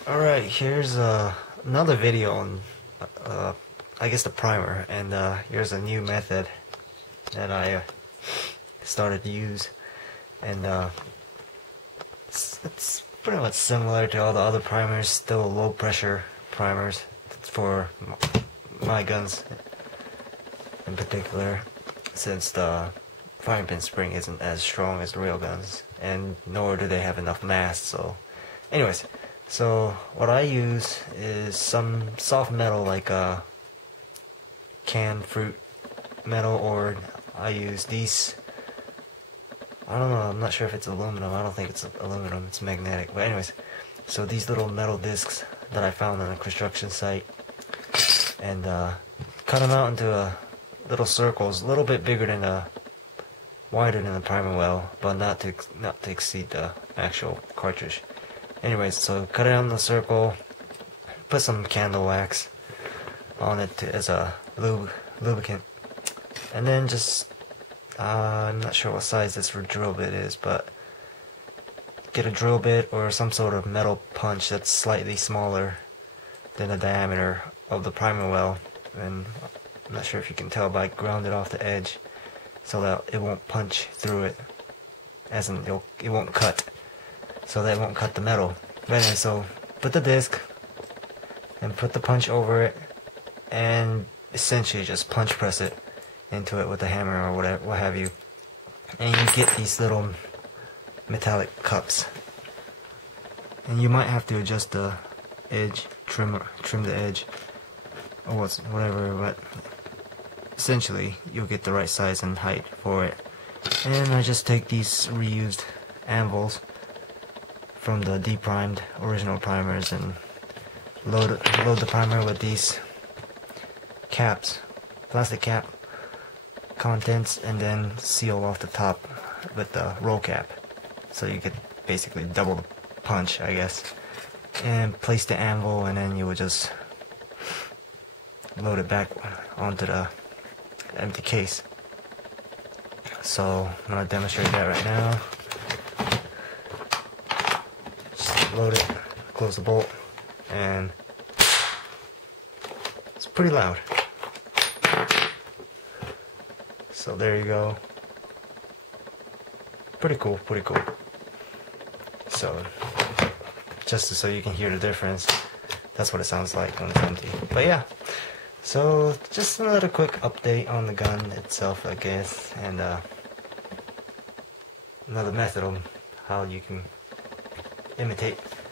Alright, here's another video on, uh, I guess the primer, and here's a new method that I started to use, and it's pretty much similar to all the other primers, still low pressure primers for my guns in particular, since the firing pin spring isn't as strong as the real guns, and nor do they have enough mass. So anyways, so what I use is some soft metal, like canned fruit metal, or I use these, I don't know, I'm not sure if it's aluminum. I don't think it's aluminum, it's magnetic. But anyways, so these little metal discs that I found on a construction site, and cut them out into little circles, a little bit bigger than wider than the primer well, but not to exceed the actual cartridge. Anyways, so cut it out in a circle, put some candle wax on it as a lubricant, and then just I'm not sure what size this drill bit is, but get a drill bit or some sort of metal punch that's slightly smaller than the diameter of the primer well, and I'm not sure if you can tell, but I ground it off the edge so that it won't punch through it, as in it won't cut, so that it won't cut the metal. But anyway, so put the disc and put the punch over it, and essentially just punch press it into it with a hammer or whatever, what have you, and you get these little metallic cups. And you might have to adjust the edge, trim the edge, or whatever, but essentially you'll get the right size and height for it. And I just take these reused anvils from the deprimed original primers and load the primer with these caps, plastic cap contents, and then seal off the top with the roll cap, so you get basically double the punch, I guess. And place the anvil, and then you would just load it back onto the empty case. So I'm gonna demonstrate that right now. Just load it, close the bolt, and it's pretty loud. So there you go. Pretty cool, pretty cool. So just so you can hear the difference, that's what it sounds like when it's empty. But yeah, so just another quick update on the gun itself, I guess, and another method on how you can imitate